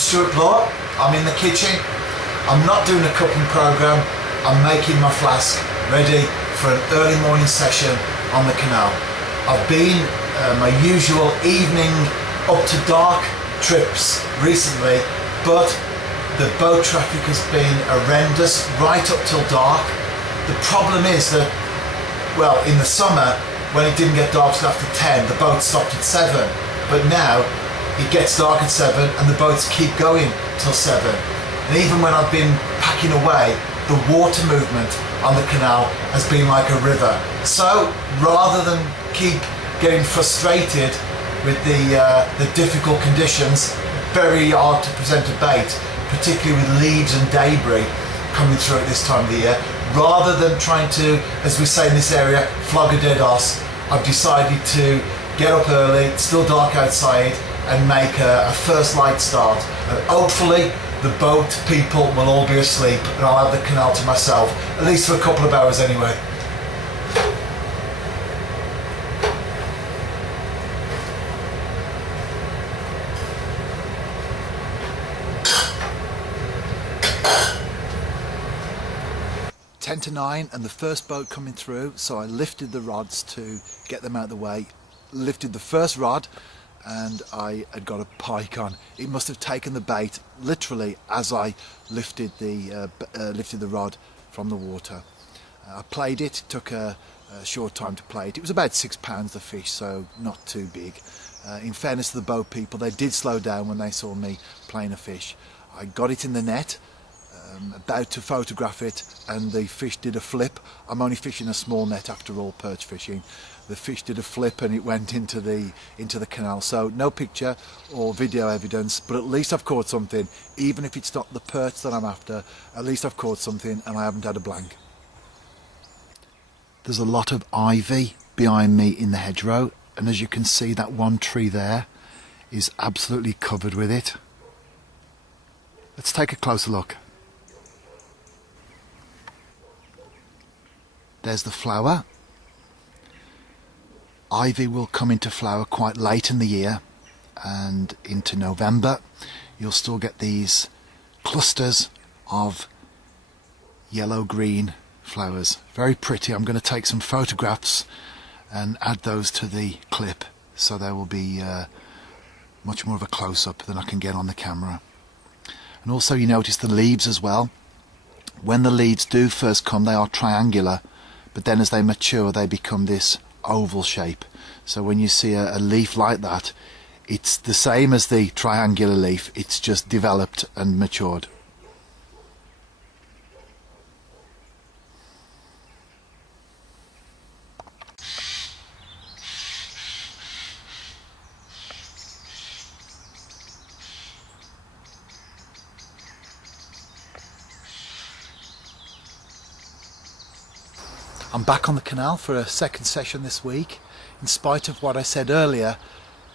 Stewart Bloor. I'm in the kitchen. I'm not doing a cooking program. I'm making my flask ready for an early morning session on the canal. I've been my usual evening up to dark trips recently, but the boat traffic has been horrendous right up till dark. The problem is that, well, in the summer when it didn't get dark till after 10, the boat stopped at 7, but now it gets dark at 7 and the boats keep going till 7. And even when I've been packing away, the water movement on the canal has been like a river. So rather than keep getting frustrated with the difficult conditions, very hard to present a bait, particularly with leaves and debris coming through at this time of the year, rather than trying to, as we say in this area, flog a dead horse, I've decided to get up early, it's still dark outside, and make a first light start. And hopefully the boat people will all be asleep and I'll have the canal to myself, at least for a couple of hours anyway. Ten to 9 and the first boat coming through, so I lifted the rods to get them out of the way, lifted the first rod, and I had got a pike on. It must have taken the bait literally as I lifted the rod from the water. I played it, took a short time to play it. It was about 6 pounds the fish, so not too big. In fairness to the boat people, they did slow down when they saw me playing a fish. I got it in the net, about to photograph it, and the fish did a flip. I'm only fishing a small net after all, perch fishing. The fish did a flip and it went into the canal. So no picture or video evidence, but at least I've caught something. Even if it's not the perch that I'm after, at least I've caught something and I haven't had a blank. There's a lot of ivy behind me in the hedgerow, and as you can see, that one tree there is absolutely covered with it. Let's take a closer look. There's the flower. Ivy will come into flower quite late in the year, and into November you'll still get these clusters of yellow-green flowers. Very pretty. I'm going to take some photographs and add those to the clip, so there will be much more of a close-up than I can get on the camera. And also you notice the leaves as well. When the leaves do first come, they are triangular, but then as they mature they become this oval shape. So when you see a leaf like that, it's the same as the triangular leaf, it's just developed and matured. I'm back on the canal for a second session this week. In spite of what I said earlier,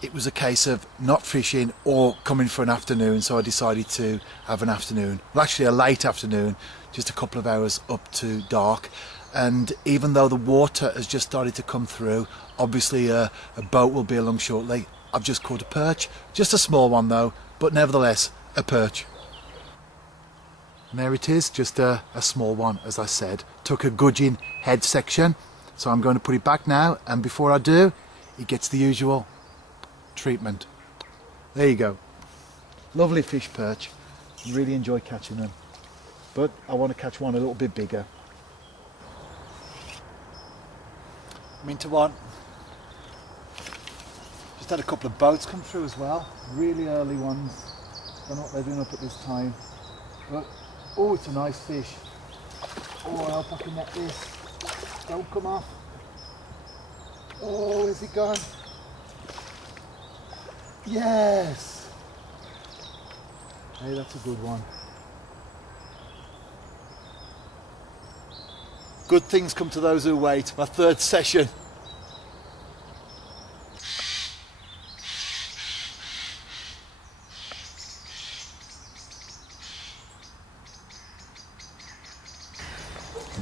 it was a case of not fishing or coming for an afternoon, so I decided to have an afternoon. Well, actually a late afternoon, just a couple of hours up to dark. And even though the water has just started to come through, obviously a boat will be along shortly. I've just caught a perch, just a small one though, but nevertheless a perch. And there it is, just a small one, as I said. Took a gudgeon head section, so I'm going to put it back now, and before I do, it gets the usual treatment. There you go. Lovely fish perch. Really enjoy catching them, but I want to catch one a little bit bigger. I'm into one. Just had a couple of boats come through as well, really early ones. Don't know what they're doing up at this time, but oh, it's a nice fish. Oh, I hope I can net this. Don't come off. Oh, is it gone? Yes! Hey, that's a good one. Good things come to those who wait. My third session.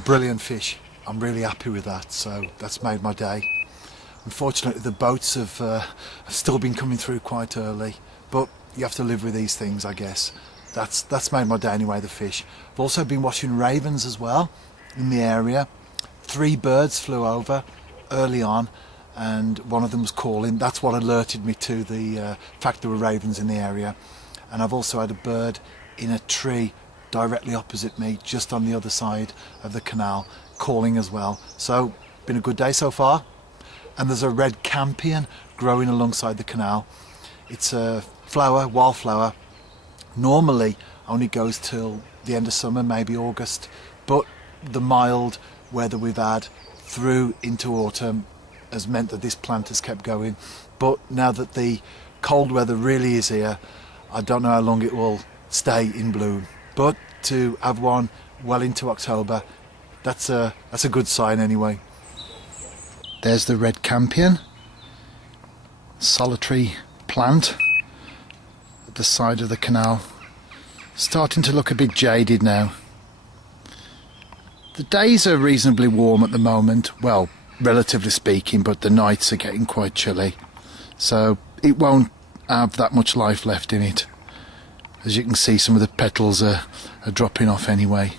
Brilliant fish. I'm really happy with that, so that's made my day. Unfortunately the boats have still been coming through quite early, but you have to live with these things, I guess. That's made my day anyway, the fish. I've also been watching ravens as well in the area. 3 birds flew over early on, and one of them was calling. That's what alerted me to the fact there were ravens in the area. And I've also had a bird in a tree directly opposite me, just on the other side of the canal, calling as well. So, been a good day so far. And there's a red campion growing alongside the canal. It's a flower, wildflower. Normally only goes till the end of summer, maybe August, but the mild weather we've had through into autumn has meant that this plant has kept going. But now that the cold weather really is here, I don't know how long it will stay in bloom. But to have one well into October, that's a good sign anyway. There's the red campion, solitary plant at the side of the canal, starting to look a bit jaded now. The days are reasonably warm at the moment, well, relatively speaking, but the nights are getting quite chilly, so it won't have that much life left in it. As you can see, some of the petals are dropping off anyway.